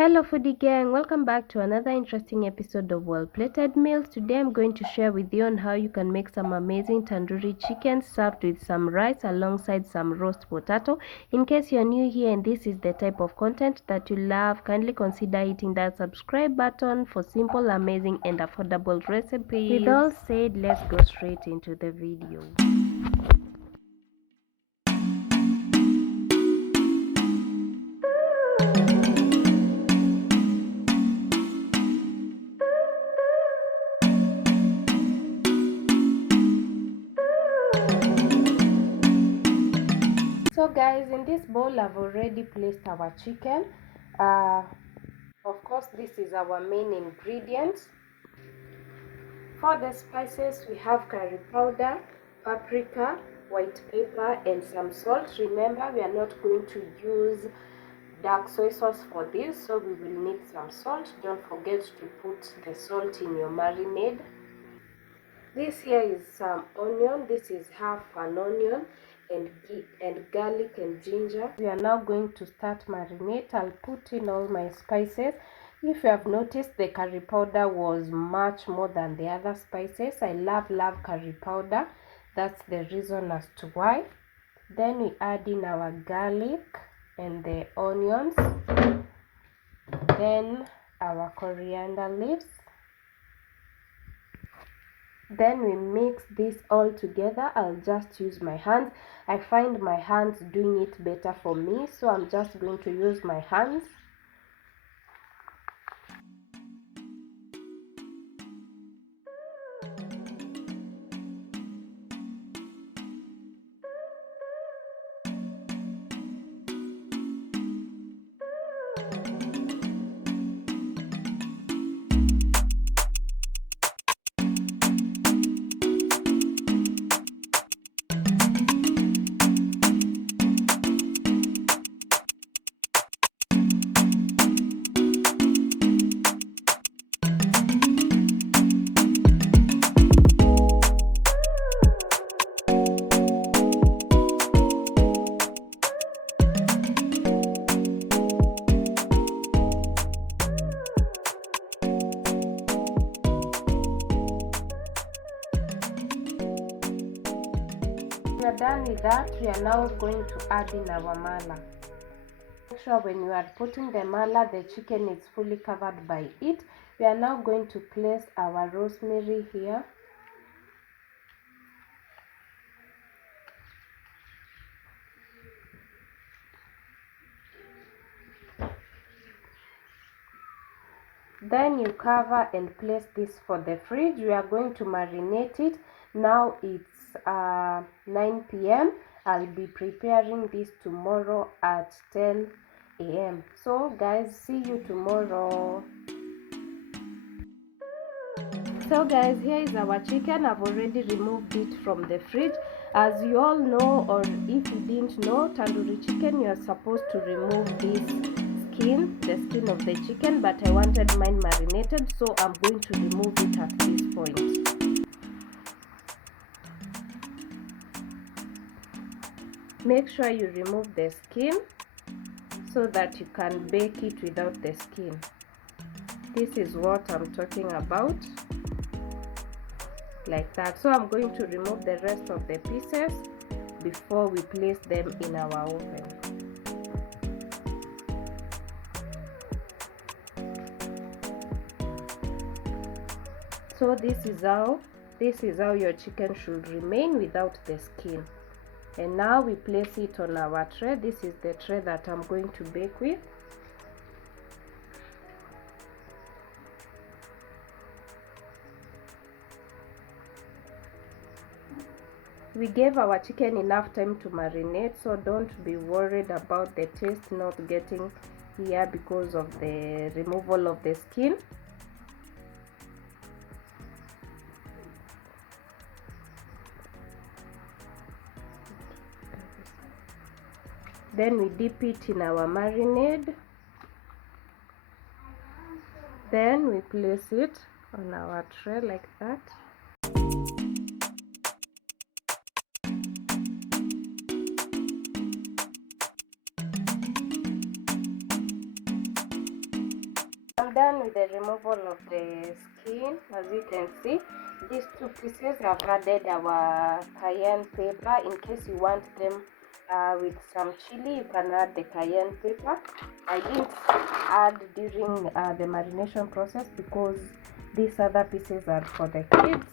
Hello foodie gang, welcome back to another interesting episode of Well Plated Meals. Today I'm going to share with you on how you can make some amazing tandoori chicken served with some rice alongside some roast potato. In case you're new here and this is the type of content that you love, kindly consider hitting that subscribe button for simple, amazing and affordable recipes. With all said, let's go straight into the video. So guys, in this bowl I've already placed our chicken. Of course, this is our main ingredients. For the spices, we have curry powder, paprika, white pepper and some salt. Remember, we are not going to use dark soy sauce for this, so we will need some salt. Don't forget to put the salt in your marinade. This here is some onion. This is half an onion and garlic and ginger. We are now going to start marinate. I'll put in all my spices. If you have noticed, the curry powder was much more than the other spices. I love curry powder. That's the reason as to why. Then we add in our garlic and the onions. Then our coriander leaves. Then we mix this all together. I'll just use my hands. I find my hands doing it better for me, so I'm just going to use my hands. We are done with that. We are now going to add in our mala. Make sure when you are putting the mala, the chicken is fully covered by it. We are now going to place our rosemary here. Then you cover and place this for the fridge. We are going to marinate it. Now it's 9 p.m. I'll be preparing this tomorrow at 10 a.m. So guys, see you tomorrow. So guys, here is our chicken. I've already removed it from the fridge. As you all know, or if you didn't know, tandoori chicken, you're supposed to remove this skin, the skin of the chicken, but I wanted mine marinated, so I'm going to remove it at this point. Make sure you remove the skin so that you can bake it without the skin. This is what I'm talking about, like that. So I'm going to remove the rest of the pieces before we place them in our oven. So this is how your chicken should remain without the skin. And now we place it on our tray. This is the tray that I'm going to bake with. We gave our chicken enough time to marinate, so don't be worried about the taste not getting here because of the removal of the skin. Then we dip it in our marinade. Then we place it on our tray like that. I'm done with the removal of the skin. As you can see, these two pieces have added our cayenne pepper. In case you want them with some chili, you can add the cayenne pepper. I didn't add during the marination process because these other pieces are for the kids.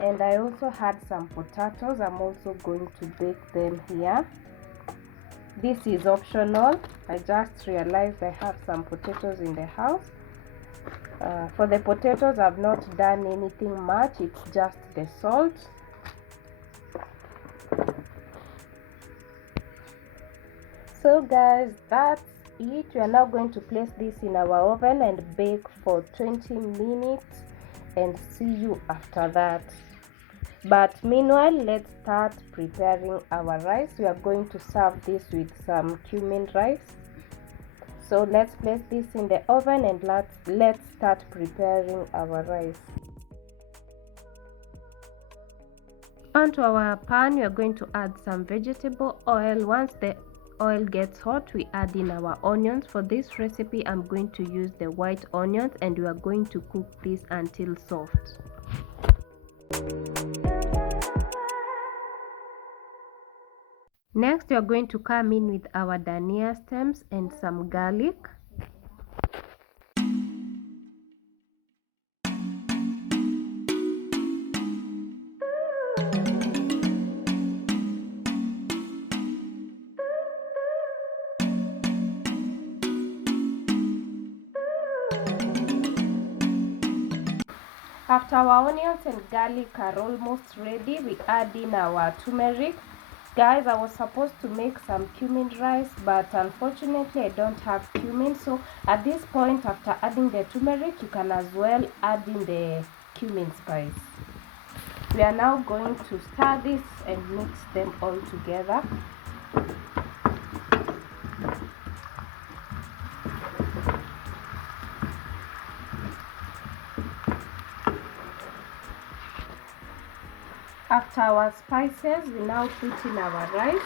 And I also had some potatoes. I'm also going to bake them here. This is optional. I just realized I have some potatoes in the house. For the potatoes, I've not done anything much. It's just the salt. So guys, that's it. We are now going to place this in our oven and bake for 20 minutes and see you after that. But meanwhile, let's start preparing our rice. We are going to serve this with some cumin rice. So let's place this in the oven and let's start preparing our rice. Onto our pan, we are going to add some vegetable oil. Once the oil gets hot, we add in our onions. For this recipe, I'm going to use the white onions and we are going to cook this until soft. Next, we are going to come in with our dhania stems and some garlic. After our onions and garlic are almost ready, we add in our turmeric. Guys, I was supposed to make some cumin rice, but unfortunately I don't have cumin. So at this point, after adding the turmeric, you can as well add in the cumin spice. We are now going to stir this and mix them all together. After our spices, we now put in our rice.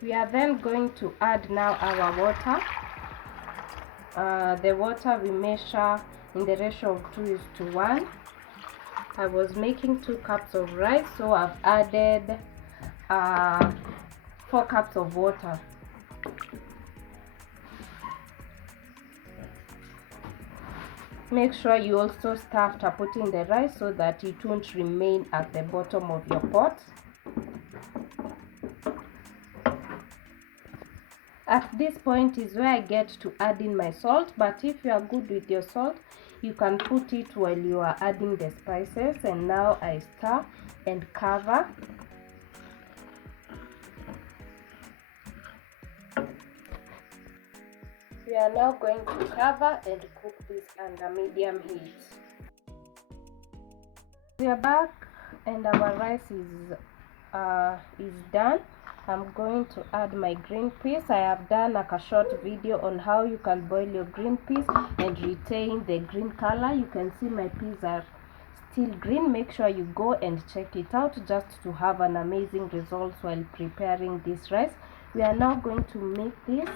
We are then going to add now our water. The water we measure in the ratio of 2:1. I was making 2 cups of rice, so I've added 4 cups of water. Make sure you also stir after putting the rice so that it won't remain at the bottom of your pot. At this point is where I get to add in my salt, but if you are good with your salt, you can put it while you are adding the spices. And now I stir and cover. We are now going to cover and cook this under medium heat. We are back and our rice is done. I'm going to add my green peas. I have done a short video on how you can boil your green peas and retain the green color. You can see my peas are still green. Make sure you go and check it out just to have an amazing result while preparing this rice. We are now going to make this.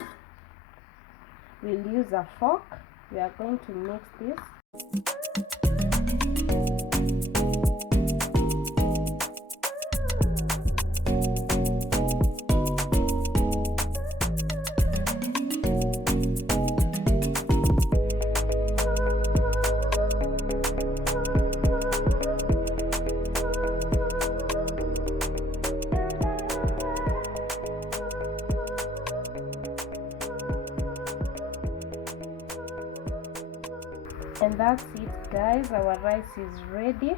We'll use a fork. We are going to mix this. And that's it, guys. Our rice is ready.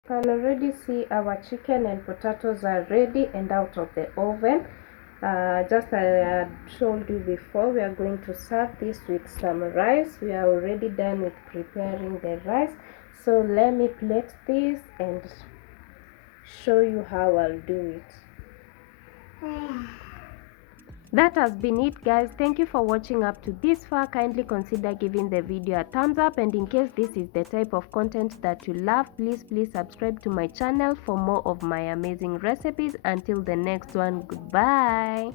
You can already see our chicken and potatoes are ready and out of the oven. Just as I had told you before, we are going to serve this with some rice. We are already done with preparing the rice, so let me plate this and show you how I'll do it. That has been it, guys. Thank you for watching up to this far. Kindly consider giving the video a thumbs up, and in case this is the type of content that you love, please subscribe to my channel for more of my amazing recipes. Until the next one, goodbye.